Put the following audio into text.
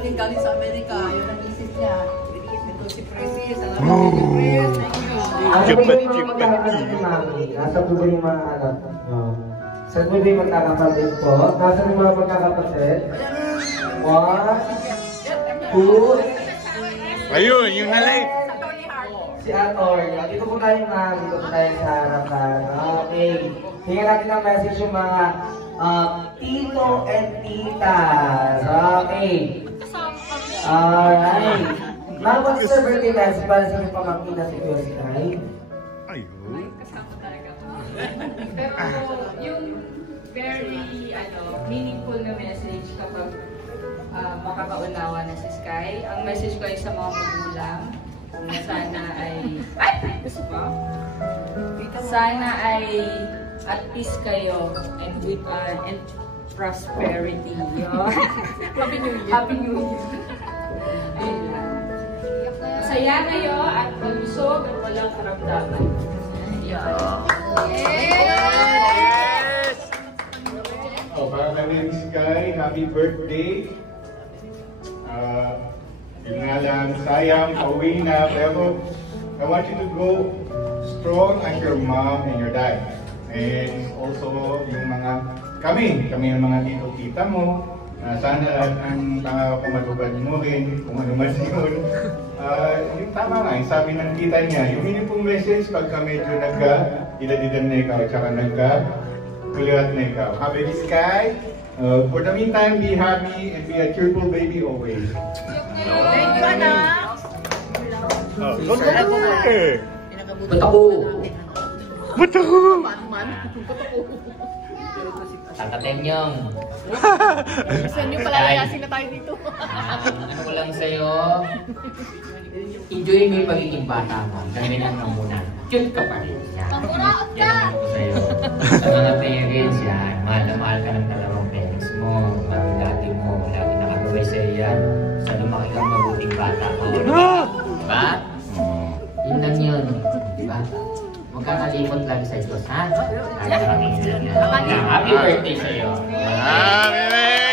galing sa Amerika. Yun ang isis niya. Ito si Presi. Salamat kay Pres. Nasa po ba yung mga anak nyo? Saan po ba yung magkakapatid po? Nasa yung mga magkakapatid? 1, 2. Ayun, yung nalay. Si Ator. Dito po tayo na. Dito po tayo sa harapan. Okay. Tingnan natin ang message yung mga tito and titas. Okay. Alright. Ma'am, what's your birthday message para sa inyong pamangkin na si Kuya Sky? Ayun. Kasama talaga. Pero yung very meaningful na message kapag makakaunawa na si Sky, ang message ko ay sa mga magulang na sana ay gusto mo? Sana ay at peace kayo and with and prosperity. Happy New Year. Happy New Year. Ayun lang. Masaya kayo at malusog at walang karamdaman. Yes! Oh, para kay Sky, happy birthday. Yun nga lang, sayang, pauwi na, pero I want you to go strong as your mom and your dad. And also, yung mga, kami ng mga tito-tita mo, sana lahat ng pangako matupad mo rin, kung ano man yun. Yung tama nga, yung sabi ng tita niya, yung minimum message pagka medyo nagka-idadidan na ikaw, tsaka nagka-kulirat na ikaw. Happy Sky! For the meantime, be happy and be a cheerful baby always. Thank you, anak. Ba't ako? Ba't ako? Tatatenyong. Gusto nyo palalayasin na tayo dito. Ano ko lang sa'yo, enjoy mo yung pagiging bata mo. Ganyan lang naman muna. Cute ka pa rin. Yan ang ko sa'yo. Sa mga parents yan, mahal na mahal ka ng dalawang parents mo. Mga dati mo, lagi nakagaway sa'yo yan. Sa lumaki kang mabuting bata mo. Diba? Yun lang yun. Diba? Huwag ka kalimot lagi sa Diyos, ha? Happy birthday sa'yo. Happy birthday!